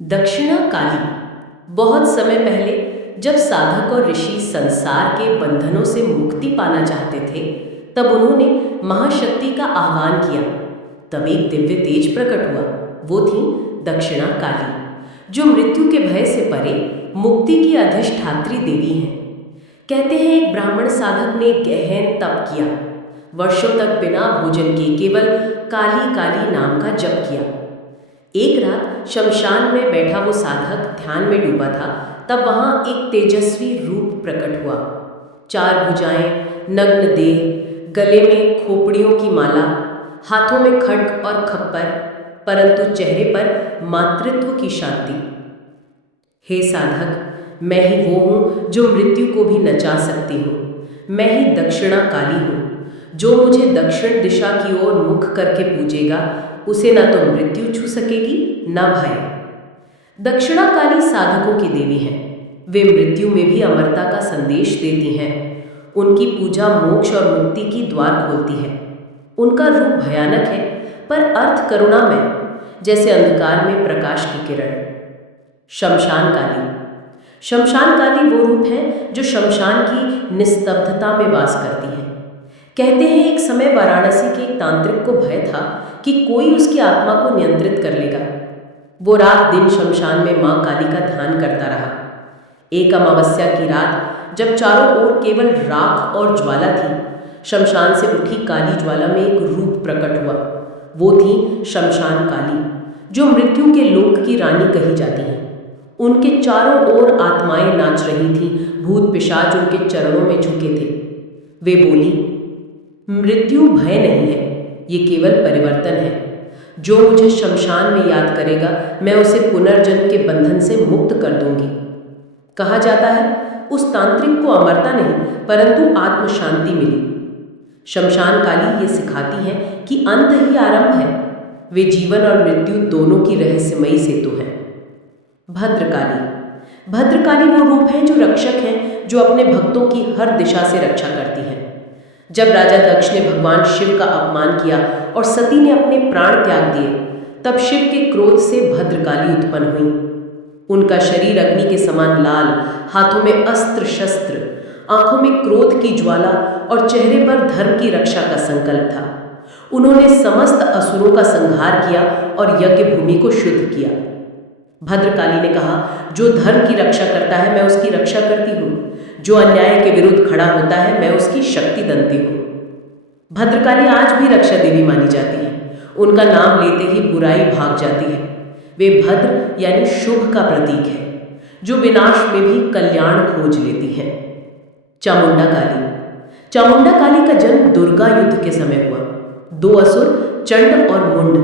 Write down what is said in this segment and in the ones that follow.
दक्षिणा काली। बहुत समय पहले जब साधक और ऋषि संसार के बंधनों से मुक्ति पाना चाहते थे, तब उन्होंने महाशक्ति का आह्वान किया। तब एक दिव्य तेज प्रकट हुआ। वो थी दक्षिणा काली, जो मृत्यु के भय से परे मुक्ति की अधिष्ठात्री देवी हैं। कहते हैं एक ब्राह्मण साधक ने गहन तप किया, वर्षों तक बिना भोजन के केवल काली काली नाम का जप किया। एक रात शमशान में बैठा वो साधक ध्यान में डूबा था। तब वहां एक तेजस्वी रूप प्रकट हुआ। चार भुजाएं, नग्न देह, गले में खोपड़ियों की माला, हाथों में खड्ग और खप्पर, परंतु चेहरे पर मातृत्व की शांति। हे साधक, मैं ही वो हूँ जो मृत्यु को भी नचा सकती हूँ। मैं ही दक्षिणा काली हूँ। जो मुझे दक्षिण दिशा की ओर मुख करके पूजेगा, उसे न तो मृत्यु छू सकेगी न भय। दक्षिणा काली साधकों की देवी हैं। वे मृत्यु में भी अमरता का संदेश देती हैं। उनकी पूजा मोक्ष और मुक्ति की द्वार खोलती है। उनका रूप भयानक है, पर अर्थ करुणामय, जैसे अंधकार में प्रकाश की किरण। शमशान काली। शमशान काली वो रूप है जो शमशान की निस्तब्धता में वास करती है। कहते हैं एक समय वाराणसी के एक तांत्रिक को भय था कि कोई उसकी आत्मा को नियंत्रित कर लेगा। वो रात दिन शमशान में मां काली का ध्यान करता रहा। एक अमावस्या की रात जब चारों ओर केवल राख और ज्वाला थी, शमशान से उठी काली ज्वाला में एक रूप प्रकट हुआ। वो थी शमशान काली, जो मृत्यु के लोक की रानी कही जाती है। उनके चारों ओर आत्माएं नाच रही थीं, भूत पिशाच उनके चरणों में झुके थे। वे बोली, मृत्यु भय नहीं है, ये केवल परिवर्तन है। जो मुझे शमशान में याद करेगा, मैं उसे पुनर्जन्म के बंधन से मुक्त कर दूंगी। कहा जाता है उस तांत्रिक को अमरता नहीं परंतु आत्म शांति मिली। शमशान काली ये सिखाती है कि अंत ही आरंभ है। वे जीवन और मृत्यु दोनों की रहस्यमयी सेतु है। भद्रकाली। भद्रकाली वो रूप है जो रक्षक है, जो अपने भक्तों की हर दिशा से रक्षा करती है। जब राजा दक्ष ने भगवान शिव का अपमान किया और सती ने अपने प्राण त्याग दिए, तब शिव के क्रोध से भद्रकाली उत्पन्न हुई। उनका शरीर अग्नि के समान लाल, हाथों में अस्त्र शस्त्र, आंखों में क्रोध की ज्वाला और चेहरे पर धर्म की रक्षा का संकल्प था। उन्होंने समस्त असुरों का संहार किया और यज्ञ भूमि को शुद्ध किया। भद्रकाली ने कहा, जो धर्म की रक्षा करता है मैं उसकी रक्षा करती हूँ। जो अन्याय के विरुद्ध खड़ा होता है मैं उसकी शक्ति दंती हूँ। भद्रकाली आज भी रक्षा देवी मानी जाती है। उनका नाम लेते ही बुराई भाग जाती है। वे भद्र यानी शुभ का प्रतीक है, जो विनाश में भी कल्याण खोज लेती है। चामुंडा काली। चामुंडा काली का जन्म दुर्गा युद्ध के समय हुआ। दो असुर चंड और मुंड,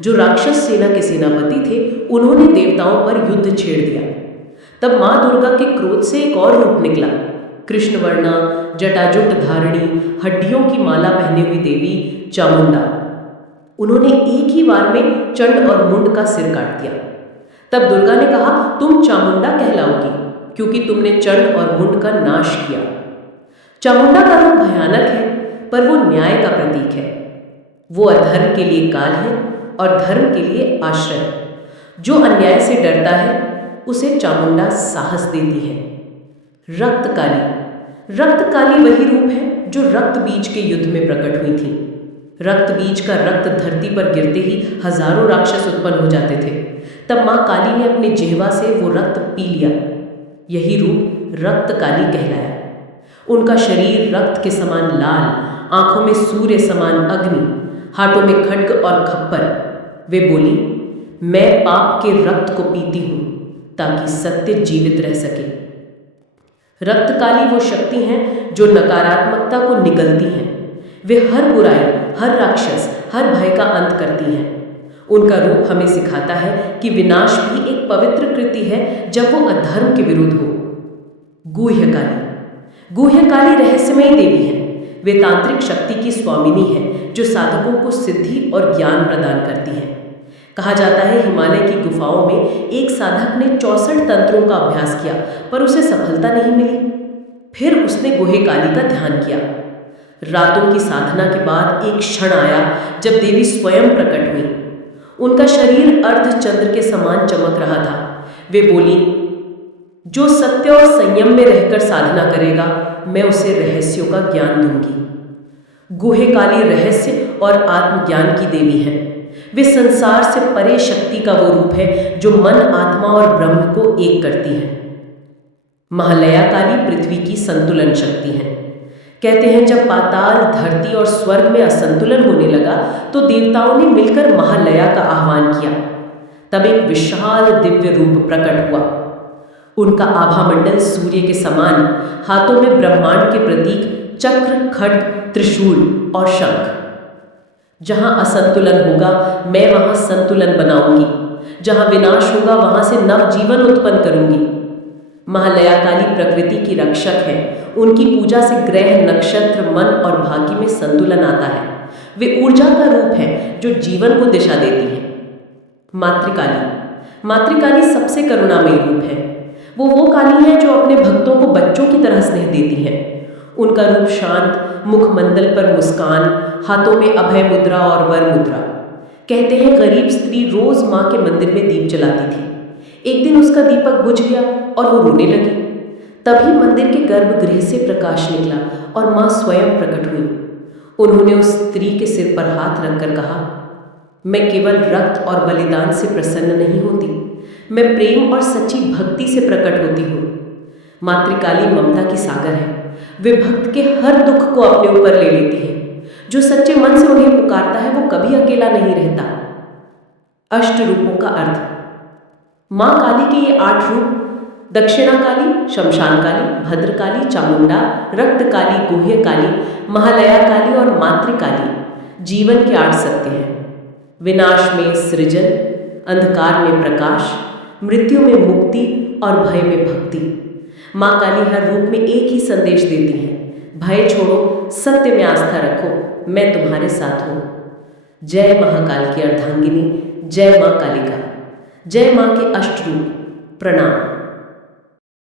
जो राक्षस सेना के सेनापति थे, उन्होंने देवताओं पर युद्ध छेड़ दिया। तब मां दुर्गा के क्रोध से एक और रूप निकला। कृष्णवर्णा, जटाजुट धारिणी, हड्डियों की माला पहने हुई देवी चामुंडा। उन्होंने एक ही बार में चंड और मुंड का सिर काट दिया। तब दुर्गा ने कहा, तुम चामुंडा कहलाओगी, क्योंकि तुमने चंड और मुंड का नाश किया। चामुंडा का रूप भयानक है, पर वो न्याय का प्रतीक है। वो अधर्म के लिए काल है और धर्म के लिए आश्रय। जो अन्याय से डरता है उसे चामुंडा साहस देती है। रक्त काली। रक्त काली वही रूप है जो रक्त बीज के युद्ध में प्रकट हुई थी। रक्त बीज का रक्त धरती पर गिरते ही हजारों राक्षस उत्पन्न हो जाते थे। तब मां काली ने अपने जिह्वा से वो रक्त पी लिया। यही रूप रक्त काली कहलाया। उनका शरीर रक्त के समान लाल, आंखों में सूर्य समान अग्नि, हाथों में खड्ग और खप्पर। वे बोली, मैं पाप के रक्त को पीती हूं ताकि सत्य जीवित रह सके। रक्त काली वो शक्ति हैं जो नकारात्मकता को निगलती हैं। वे हर बुराई, हर राक्षस, हर भय का अंत करती हैं। उनका रूप हमें सिखाता है कि विनाश भी एक पवित्र कृति है जब वो अधर्म के विरुद्ध हो। गुह्य काली। गुह्य काली रहस्यमयी देवी है। वे तांत्रिक शक्ति की स्वामिनी है, जो साधकों को सिद्धि और ज्ञान प्रदान करती है। कहा जाता है हिमालय की गुफाओं में एक साधक ने 64 तंत्रों का अभ्यास किया, पर उसे सफलता नहीं मिली। फिर उसने गुह्य काली का ध्यान किया। रातों की साधना के बाद एक क्षण आया जब देवी स्वयं प्रकट हुई। उनका शरीर अर्धचंद्र के समान चमक रहा था। वे बोली, जो सत्य और संयम में रहकर साधना करेगा, मैं उसे रहस्यों का ज्ञान दूंगी। गुहे काली रहस्य और आत्मज्ञान की देवी है। वे संसार से परे शक्ति का वो रूप है जो मन, आत्मा और ब्रह्म को एक करती है। महालया काली पृथ्वी की संतुलन शक्ति है। कहते हैं जब पाताल, धरती और स्वर्ग में असंतुलन होने लगा तो देवताओं ने मिलकर महालया का आह्वान किया। तब एक विशाल दिव्य रूप प्रकट हुआ। उनका आभामंडल सूर्य के समान, हाथों में ब्रह्मांड के प्रतीक चक्र, खड्ग, त्रिशूल और शंख। जहां असंतुलन होगा, मैं वहां संतुलन बनाऊंगी। जहां विनाश होगा, वहां से नव जीवन उत्पन्न करूंगी। महालया काली प्रकृति की रक्षक है। उनकी पूजा से ग्रह, नक्षत्र, मन और भाग्य में संतुलन आता है। वे ऊर्जा का रूप है जो जीवन को दिशा देती है। मातृकाली सबसे करुणामयी रूप है। वो काली है जो अपने भक्तों को बच्चों की तरह स्नेह देती है। उनका रूप शांत, मुखमंडल पर मुस्कान, हाथों में अभय मुद्रा और वर मुद्रा। कहते हैं गरीब स्त्री रोज माँ के मंदिर में दीप जलाती थी। एक दिन उसका दीपक बुझ गया और वो रोने लगी। तभी मंदिर के गर्भगृह से प्रकाश निकला और माँ स्वयं प्रकट हुई। उन्होंने उस स्त्री के सिर पर हाथ रखकर कहा, मैं केवल रक्त और बलिदान से प्रसन्न नहीं होती, मैं प्रेम और सच्ची भक्ति से प्रकट होती हूँ। मातृकाली ममता की सागर है। वे भक्त के हर दुख को अपने ऊपर ले लेती है। जो सच्चे मन से उन्हें पुकारता है वो कभी अकेला नहीं रहता। अष्ट रूपों का अर्थ। माँ काली के ये 8 रूप दक्षिणा काली, शमशान काली, भद्रकाली, चामुंडा, रक्त काली, गुह्य काली, महालया काली और मातृकाली जीवन के 8 सत्य हैं। विनाश में सृजन, अंधकार में प्रकाश, मृत्यु में मुक्ति और भय में भक्ति। माँ काली हर रूप में एक ही संदेश देती है, भय छोड़ो, सत्य में आस्था रखो, मैं तुम्हारे साथ हूँ। जय महाकाल की अर्धांगिनी, जय माँ कालिका, जय माँ के अष्ट रूप। प्रणाम।